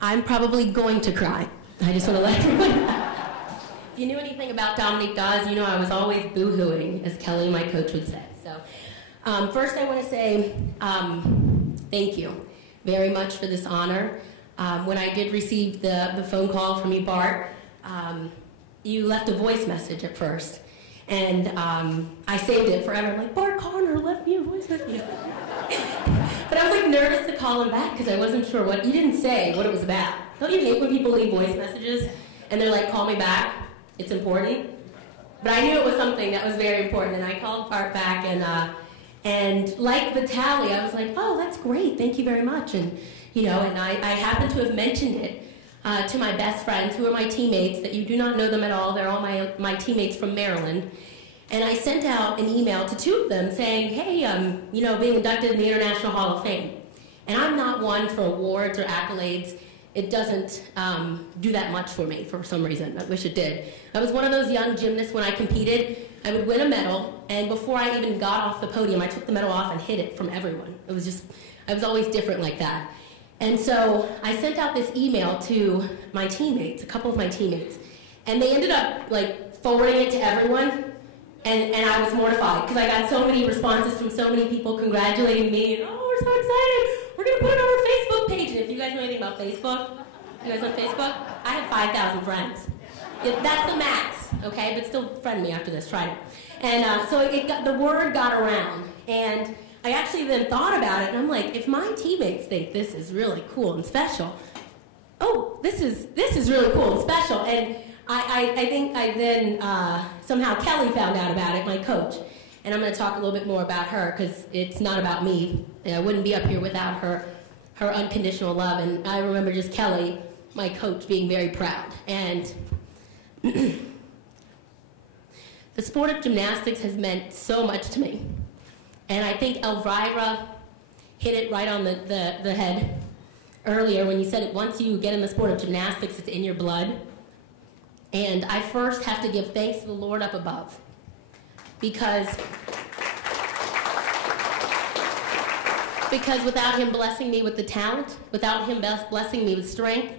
I'm probably going to cry. I just want to let everyone know. If you knew anything about Dominique Dawes, you know I was always boo-hooing, as Kelly, my coach, would say. So first I want to say thank you very much for this honor. When I did receive the phone call from you, Bart, you left a voice message at first. And I saved it forever. I'm like, Bart Connor left me a voice message. You know? But I was like nervous to call him back because I wasn't sure what, you didn't say what it was about. Don't you hate when people leave voice messages and they're like, call me back, it's important? But I knew it was something that was very important, and I called Bart back, and like Vitaly, I was like, oh, that's great, thank you very much. And you know, and I happened to have mentioned it to my best friends, who are my teammates, that you do not know them at all. They're all my teammates from Maryland. And I sent out an email to two of them saying, hey, you know, being inducted in the International Hall of Fame. And I'm not one for awards or accolades. It doesn't do that much for me for some reason. I wish it did. I was one of those young gymnasts when I competed. I would win a medal, and before I even got off the podium, I took the medal off and hid it from everyone. It was just, I was always different like that. And so I sent out this email to my teammates, a couple of my teammates, and they ended up like forwarding it to everyone, and I was mortified because I got so many responses from so many people congratulating me, and oh, we're so excited, we're going to put it on our Facebook page. And if you guys know anything about Facebook, you guys on Facebook? I have 5,000 friends. Yeah, that's the max, okay? But still friend me after this, try it. And so the word got around, and I actually then thought about it, and I'm like, if my teammates think this is really cool and special, oh, this is really cool and special. And I think I then, somehow Kelly found out about it, my coach. And I'm going to talk a little bit more about her, because it's not about me. And I wouldn't be up here without her unconditional love. And I remember just Kelly, my coach, being very proud. And the sport of gymnastics has meant so much to me. And I think Elvira hit it right on the head earlier when you said it, once you get in the sport of gymnastics, it's in your blood. And I first have to give thanks to the Lord up above, because without him blessing me with the talent, without him blessing me with strength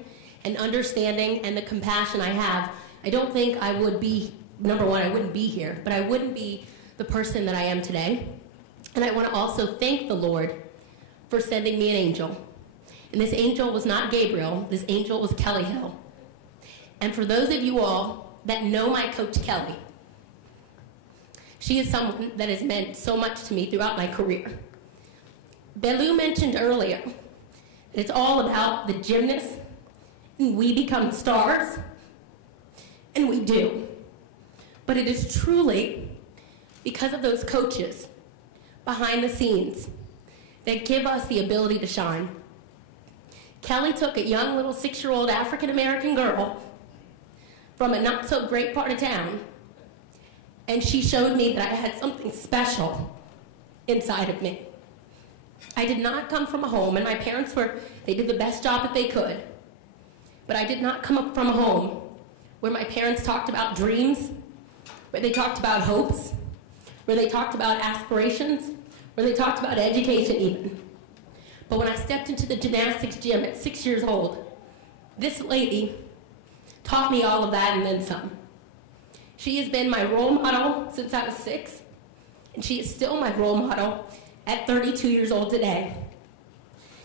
and understanding and the compassion I have, I don't think I would be, number one, I wouldn't be here, but I wouldn't be the person that I am today. And I want to also thank the Lord for sending me an angel. And this angel was not Gabriel, this angel was Kelly Hill. And for those of you all that know my coach Kelly, she is someone that has meant so much to me throughout my career. Belu mentioned earlier that it's all about the gymnasts, and we become stars, and we do. But it is truly because of those coaches behind the scenes that give us the ability to shine. Kelly took a young little 6-year-old African-American girl from a not-so-great part of town, and she showed me that I had something special inside of me. I did not come from a home, and my parents they did the best job that they could, but I did not come up from a home where my parents talked about dreams, where they talked about hopes, where they talked about aspirations, where they talked about education even. But when I stepped into the gymnastics gym at 6 years old, this lady taught me all of that and then some. She has been my role model since I was 6, and she is still my role model at 32 years old today.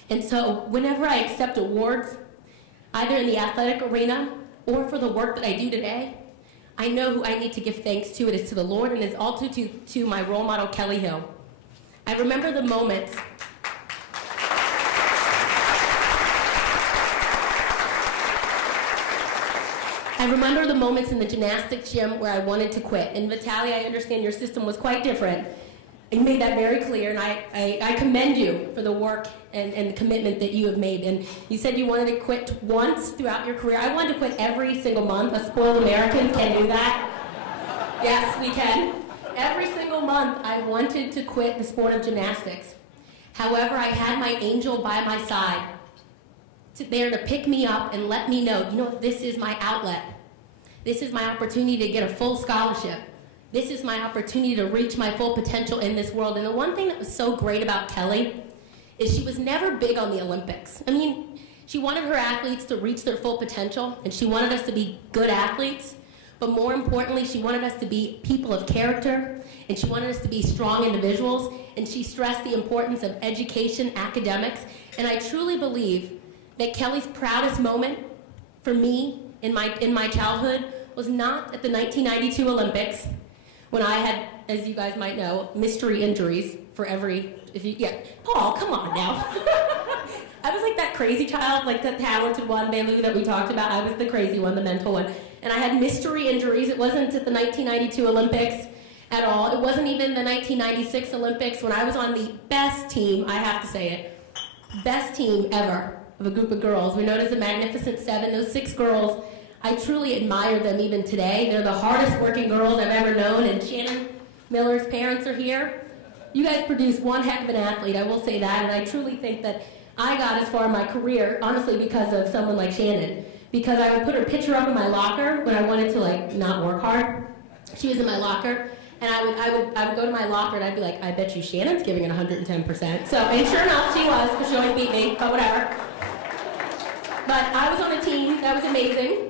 And so whenever I accept awards, either in the athletic arena or for the work that I do today, I know who I need to give thanks to. It is to the Lord, and it is also to my role model, Kelly Hill. I remember the moments in the gymnastics gym where I wanted to quit. And Vitaly, I understand your system was quite different. You made that very clear, and I commend you for the work and the commitment that you have made. And you said you wanted to quit once throughout your career. I wanted to quit every single month. Us spoiled Americans can do that. Yes, we can. Every single month, I wanted to quit the sport of gymnastics. However, I had my angel by my side, there to pick me up and let me know, this is my outlet. This is my opportunity to get a full scholarship. This is my opportunity to reach my full potential in this world. And the one thing that was so great about Kelly is she was never big on the Olympics. I mean, She wanted her athletes to reach their full potential, and she wanted us to be good athletes, but more importantly, she wanted us to be people of character, and she wanted us to be strong individuals, and she stressed the importance of education, academics, and I truly believe that Kelly's proudest moment for me in my childhood was not at the 1992 Olympics, when I had, as you guys might know, mystery injuries for every, Paul, come on now. I was like that crazy child, like the talented one, Belu, that we talked about. I was the crazy one, the mental one. And I had mystery injuries. It wasn't at the 1992 Olympics at all. It wasn't even the 1996 Olympics when I was on the best team, I have to say it, best team ever of a group of girls. We're known as the Magnificent Seven. Those 6 girls, I truly admire them even today. They're the hardest working girls I've ever known, and Shannon Miller's parents are here. You guys produce one heck of an athlete, I will say that, and I truly think that I got as far in my career, honestly, because of someone like Shannon. Because I would put her picture up in my locker when I wanted to, like, not work hard. She was in my locker, and I would go to my locker, and I'd be like, I bet you Shannon's giving it 110%. So, and sure enough, she was, because she always beat me, but whatever. But I was on a team that was amazing.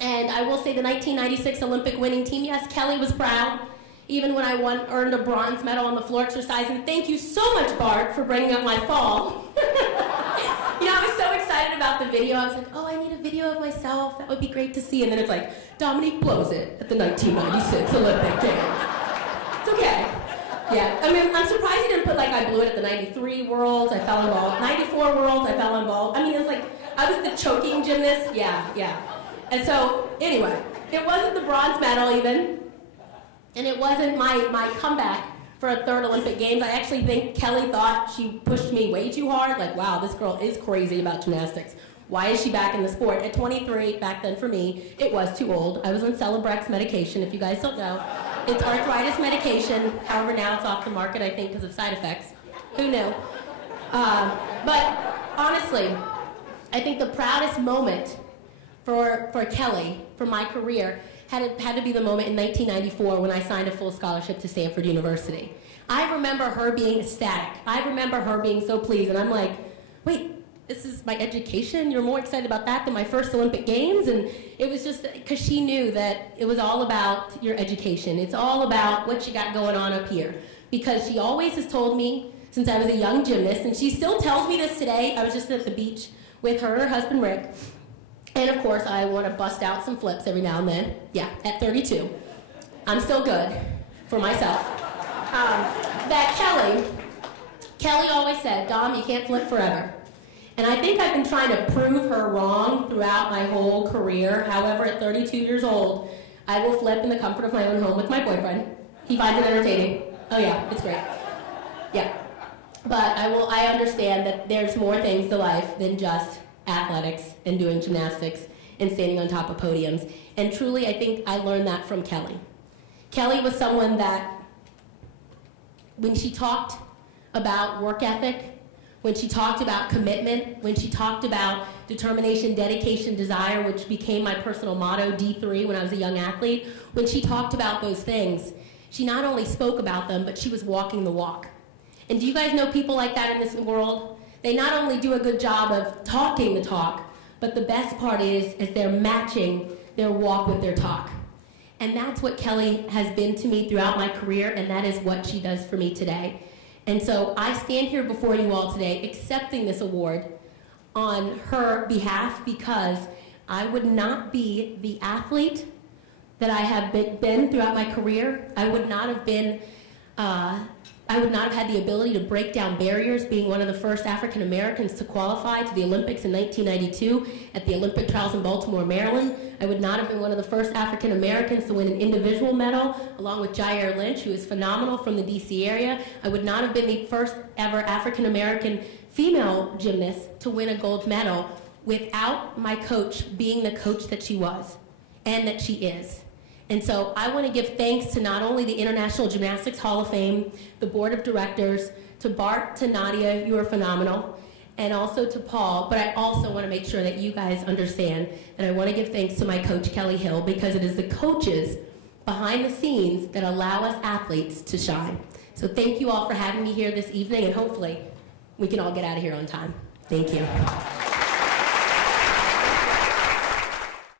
And I will say the 1996 Olympic winning team, yes, Kelly was proud, even when I earned a bronze medal on the floor exercise. And thank you so much, Bart, for bringing up my fall. I was so excited about the video. I was like, oh, I need a video of myself. That would be great to see. And then it's like, Dominique blows it at the 1996 Olympic Games. It's okay. Yeah, I mean, I'm surprised you didn't put, like, I blew it at the 93 Worlds, I fell in vault. 94 Worlds, I fell in vault. I mean, it was like, I was the choking gymnast. Yeah. And so, anyway, it wasn't the bronze medal even, and it wasn't my comeback for a 3rd Olympic Games. I actually think Kelly thought she pushed me way too hard. Like, wow, this girl is crazy about gymnastics. Why is she back in the sport? At 23, back then for me, it was too old. I was on Celebrex medication, if you guys don't know. It's arthritis medication. However, now it's off the market, I think, because of side effects. Who knew? But honestly, I think the proudest moment for Kelly, for my career, had to be the moment in 1994 when I signed a full scholarship to Stanford University. I remember her being ecstatic. I remember her being so pleased, and I'm like, wait, this is my education? You're more excited about that than my first Olympic Games? And it was just because she knew that it was all about your education. It's all about what you got going on up here. Because she always has told me, since I was a young gymnast, and she still tells me this today. I was just at the beach with her and her husband, Rick. And of course, I want to bust out some flips every now and then. Yeah, at 32. I'm still good for myself. That Kelly always said, Dom, you can't flip forever. And I think I've been trying to prove her wrong throughout my whole career. However, at 32 years old, I will flip in the comfort of my own home with my boyfriend. He finds it entertaining. Oh yeah, it's great. Yeah. But I understand that there's more things to life than just athletics and doing gymnastics and standing on top of podiums. And truly, I think I learned that from Kelly. Kelly was someone that, when she talked about work ethic, when she talked about commitment, when she talked about determination, dedication, desire, which became my personal motto, D3, when I was a young athlete, when she talked about those things, she not only spoke about them, but she was walking the walk. And do you guys know people like that in this world? They not only do a good job of talking the talk, but the best part is they're matching their walk with their talk. And that's what Kelly has been to me throughout my career, and that is what she does for me today. And so I stand here before you all today accepting this award on her behalf, because I would not be the athlete that I have been throughout my career. I would not have had the ability to break down barriers, being one of the first African Americans to qualify to the Olympics in 1992 at the Olympic Trials in Baltimore, Maryland. I would not have been one of the first African Americans to win an individual medal, along with Jair Lynch, who is phenomenal from the DC area. I would not have been the first ever African American female gymnast to win a gold medal without my coach being the coach that she was and that she is. And so I want to give thanks to not only the International Gymnastics Hall of Fame, the board of directors, to Bart, to Nadia, you are phenomenal, and also to Paul, but I also want to make sure that you guys understand that I want to give thanks to my coach, Kelly Hill, because it is the coaches behind the scenes that allow us athletes to shine. So thank you all for having me here this evening, and hopefully we can all get out of here on time. Thank you.